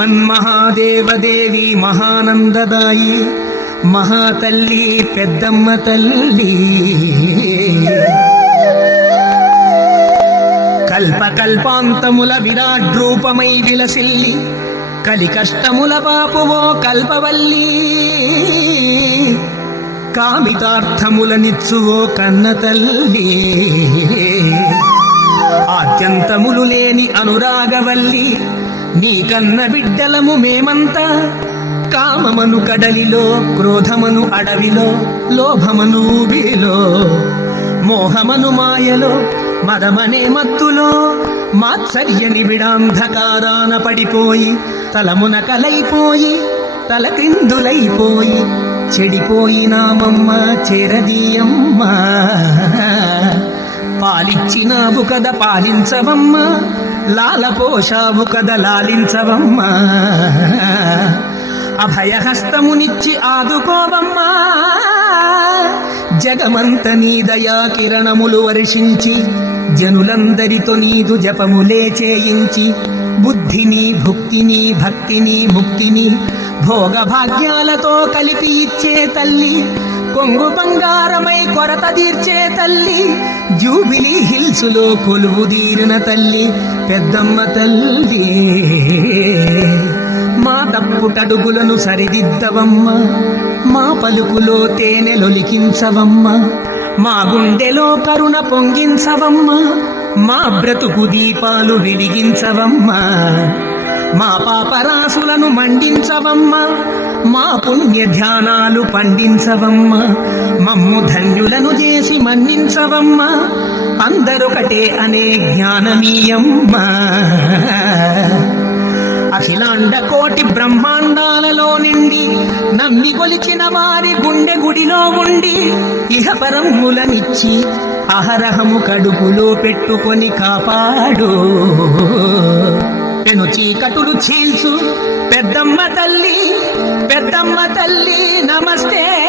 శ్రీమన్మహాదేవదేవి మహానందదాయి మహాతల్లి పెద్దమ్మ తల్లి. కల్పకల్పాంతముల విరాడ్రూపమై విలసిల్లి కలి కష్టముల పాపువో కల్పవల్లి. కామితార్థముల నిచ్చువో కన్న తల్లి. ఆద్యంతములు లేని అనురాగవల్లి నీ కన్న బిడ్డలము మేమంతా కామమను కడలిలో క్రోధమను అడవిలో లోభమను ఊబిలో మోహమను మాయలో మదమనే మత్తులో మాత్సర్య నిబిడాంధకారాన పడిపోయి తలమున కలైపోయి తల తలకిందులైపోయి చెడిపోయినామమ్మ చేరదీయమ్మ. పాలిచ్చినావు కద పాలించవమ్మా. లాలపోషావు కద లాలించవమ్మా. అభయహస్తమునిచ్చి ఆదుకోవమ్మా. జగమంత నీ దయా కిరణములు వర్షించి జనులందరితో నీదు జపములే చేయించి బుద్ధిని భుక్తిని భక్తిని ముక్తిని భోగభాగ్యాలతో కలిపి ఇచ్చే తల్లి కొంగు బంగారమై కొరత తీర్చే తల్లి జూబిలీ హిల్స్లో కొలువు తీరిన తల్లి పెద్దమ్మ తల్లి. మా తప్పుటడుగులను సరిదిద్దవమ్మ మా పలుకులో తేనెలొలికించవమ్మ మా గుండెలో కరుణ పొంగించవమ్మ మా బ్రతుకు దీపాలు వెలిగించవమ్మా. మా పాపరాశులను మండించవమ్మా మా పుణ్య ధ్యానాలు పండించవమ్మా మమ్ము ధన్యులను చేసి మన్నించవమ్మా అందరొకటే అనే జ్ఞానమీయమ్మా. అఖిలాండ కోటి బ్రహ్మాండాలలో నిండి నమ్మి కొలిచిన వారి గుండె గుడిలో ఉండి ఇహపరములనిచ్చి అహరహము కడుపులో పెట్టుకొని కాపాడు. పెను చీకటులు చీల్చు. పెద్దమ్మ తల్లి పెద్దమ్మ తల్లి నమస్తే.